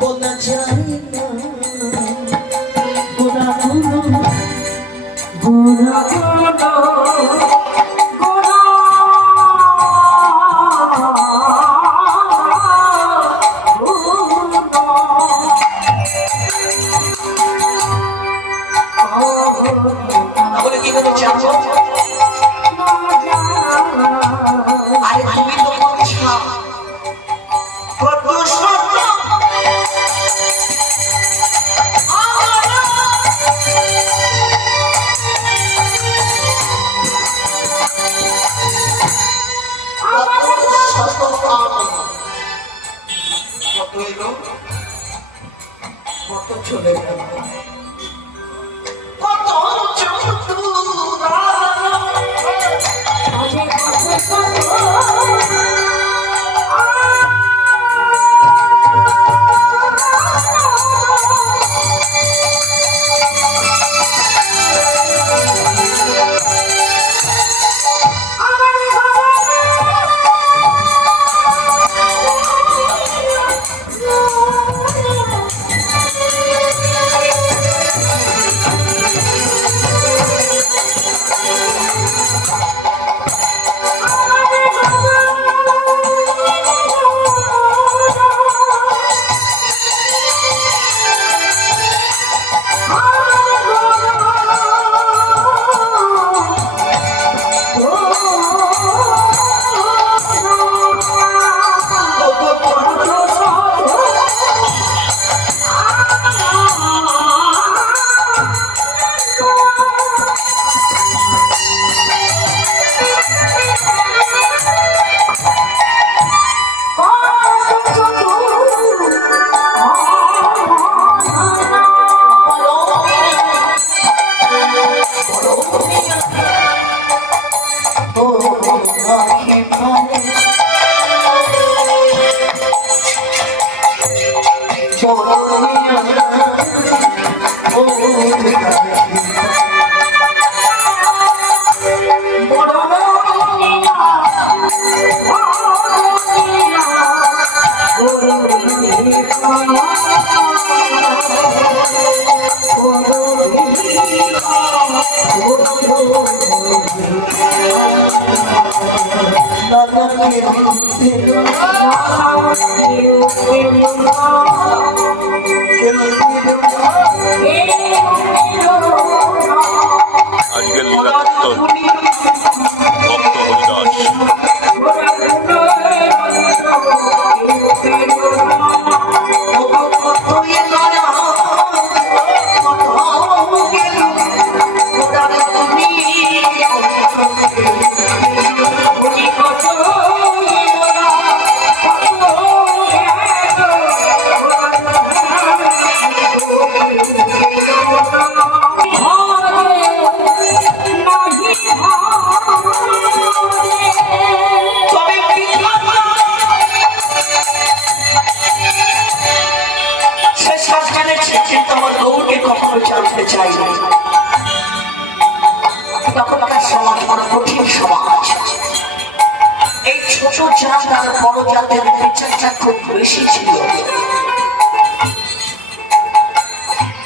বলা যায় না গোরা গোরা তাহলে কি করতে চাচ্ছ? আরে তুমি তো বলছ কত চলে গেল আজকের লীলাকীর্তন ভক্ত হরিদাস। তখনকার সমাজ বড় কঠিন সমাজ। এই ছোট জাত আর বড় জাতের বিচারটা খুব বেশি ছিল।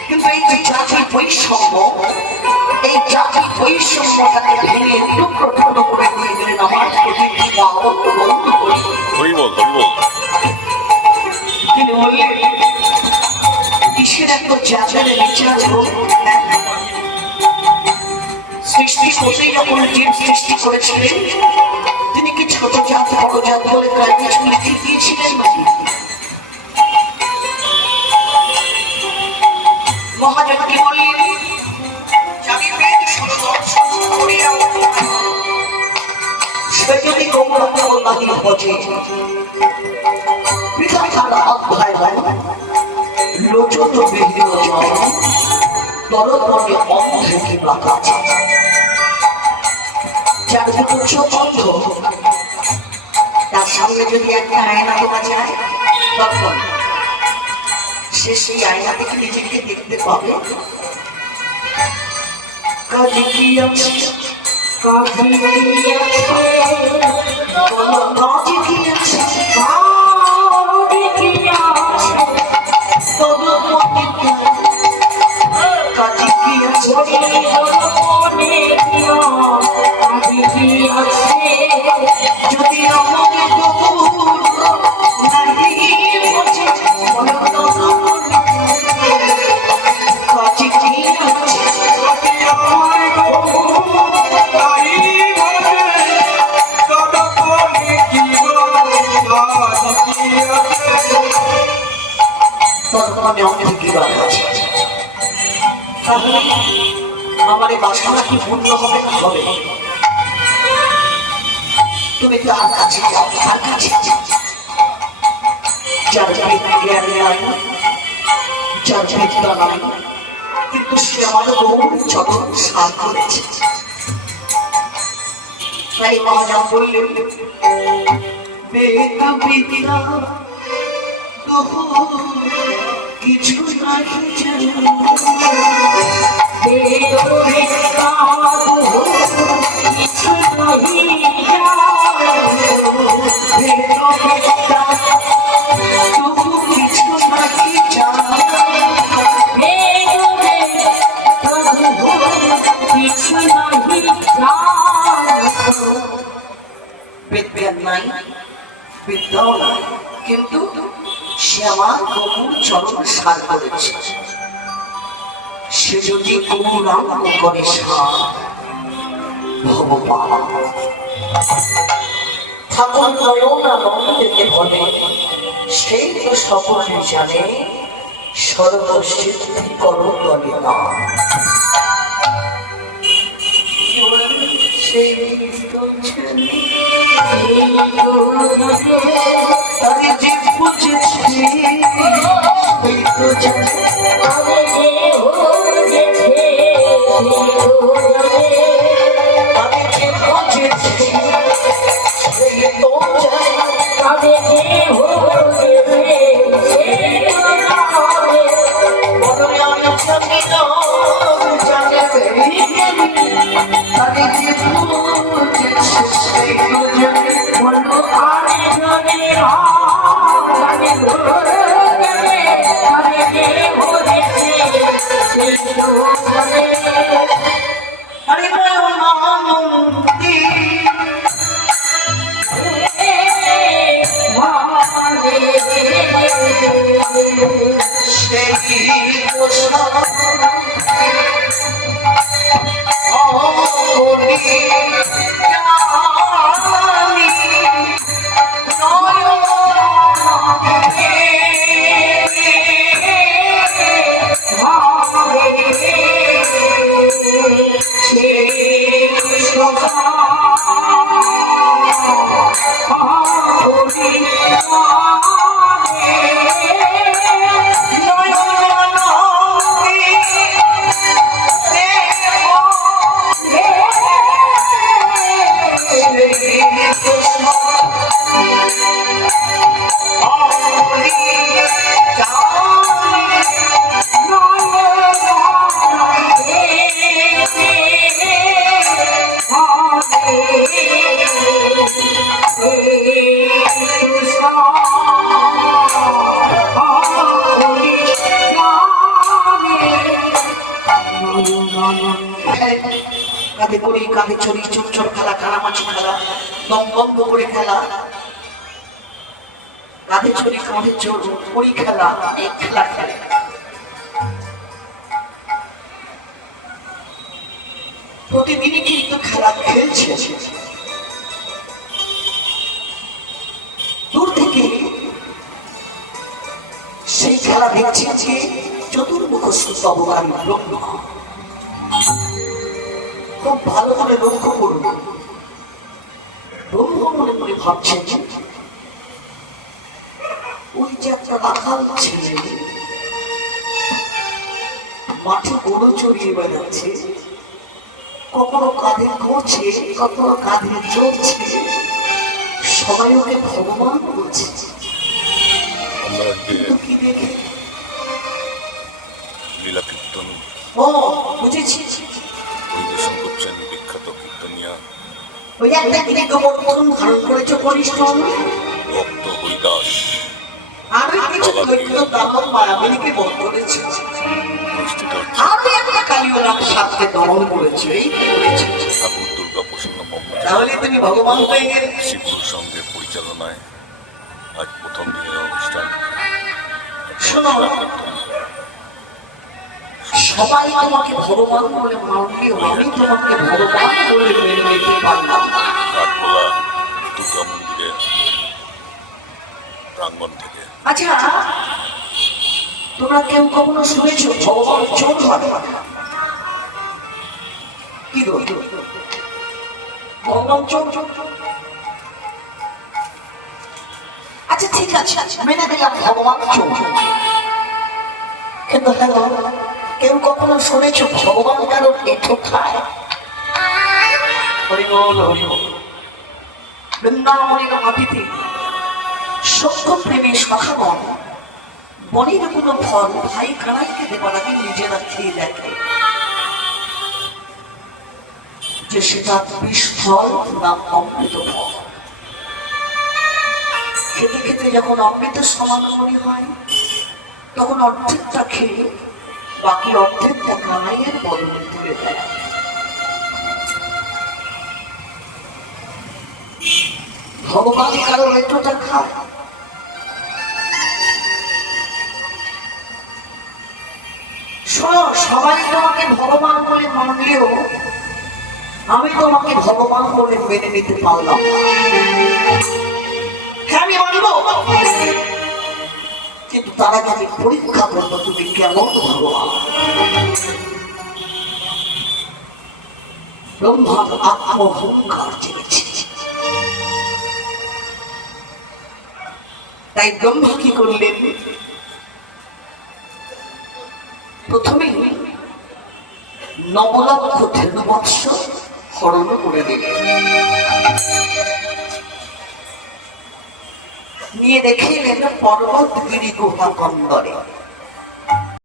কিন্তু এই যে জাতির বৈষম্য, এই জাতির বৈষম্যটাকে ভেঙে টুকরো টুকরো করে দিয়ে দিলেন আমার তিনি বললেন কিসের এত জাতের বিচার সৃষ্টি করতেই যখন জীব সৃষ্টি করেছিলেন তিনি কি ছোট জাত বড় জাত বলে তার কিছু লিখে দিয়েছিলেন নাকি? মহাজন কি বললেন সে যদি গৌরবী হচ্ছে পৃথক অধ্যায় লোচত বিহীন তরতরে অন্ধেকে রাখা যার ভিতর চোখ অন্ধ তার সামনে যদি একটা আয়না দেওয়া যায় তখন সে সেই আয়না থেকে নিজেকে দেখতে পাবে। কাজে কি আছে কাজে যদি আমাকে কবুল নাহি বোঝে কাজে কি আছে ততক্ষণে অনেক কি বাধা আছে তাহলে আমার এই বাসনা কি পূর্ণ হবে না হবে তুমি তার কাছে যাও তার কাছে যার জ্ঞান নাই যার বিদ্যা নাই কিন্তু সে আমার বহু চরণ সার করেছে তাই মহাজন বললেন বেদ বিদ্যা কিছু নাই বিজ্ঞান নাই বিদ্যাও নাই কিন্তু সে আমার বহু চরণ সার করেছে সে যদি গৌরাঙ্গ করে সার ভগবান ঠাকুর নয়নানন্দকে বলে সেই তো সকলে জানে সর্বসিদ্ধি করো বলে না সেই তো জানে তারে যে বুঝেছে সেই তো জানে কাঁধে করে কাঁধে চড়ি চোর খেলা কানামাছি খেলা দম বন্ধ করে খেলা কাঁধে চড়ি কাঁধে চোর করি খেলা এই খেলা খেলে প্রতিদিনই কিন্তু খেলা খেলছে দূর থেকে সেই খেলা দেখছে যে চতুর্মুখ স্তবকারী ব্রহ্ম খুব ভালো করে লক্ষ্য করুন ব্রহ্ম মনে করে ভাবছেন ওই যে একটা রাখাল ছেলে মাঠে গরু চড়িয়ে বেড়াচ্ছে কখনো কাঁধে ঘুরছে কখনো কাঁধে চড়ছে সবাই ওকে ভগবান বলছে কি দেখে লীলা কীর্তন ও বুঝেছি পরিবেশন করছেন বিখ্যাত কীর্তনিয়া ওই একটা দিনে গোবর্ধন ধারণ করেছে কনিষ্ঠ ভক্ত হরিদাস আমি কিছু দৈত্য দানব মায়াবিনীকে বধ করেছি, অনুষ্ঠিত হচ্ছে আমি একটা কালিওনাথ সাপকে দমন করেছি, এই কি করেছি। ঠাকুর দুর্গা প্রসন্ন ব্রহ্মচারী তাহলে তুমি ভগবান হয়ে গেলে। শিবুর সঙ্গে পরিচালনায় আজ প্রথম দিনের অনুষ্ঠান। শোনো, সবাই তোমাকে ভগবান বলে মানলেও আমি তোমাকে ভগবান বলে মেনে নিতে পারলাম না। কাঠগোলা দুর্গা মন্দিরের প্রাঙ্গণ থেকে আচ্ছা, তোমরা কেউ কখনো শুনেছো ভগবান চোর হয়? কি গো, ভগবান চোর? আচ্ছা ঠিক আছে, মেনে নিলাম ভগবান চোর, কিন্তু হ্যালো, কেউ কখনো শুনেছো ভগবান কারো পেটো খায়? হরি বল হরি বল। বৃন্দাবনের মাটিতে সত্য প্রেমী সখাগণ বনের কোনো ফল ভাই কানাইকে দেবার আগে নিজেরা খেয়ে দেখে যে সেটা বিষ ফল না অমৃত ফল। খেতে খেতে যখন অমৃতের সমান মনে হয় তখন অর্ধেকটা খেয়ে বাকি অর্ধেকটা কানাইয়ের বদলে তুলে দেয়। ভগবান কারো এতটা খায়? শোনো, সবাই তোমাকে ভগবান বলে মানলেও আমি তোমাকে ভগবান বলে মেনে নিতে পারলাম না। হ্যাঁ আমি মানবো, কিন্তু তার আগে আমি পরীক্ষা করবো তুমি কেমন ভগবান। ব্রহ্মার আত্মহংকার চেয়েছে, তাই ব্রহ্মা কি করলেন? প্রথমে 9 লক্ষ ধেনুবৎস হরণ করে দিলেন, নিয়ে দেখে এলেন পর্বত গিরি গুহা কন্দরে।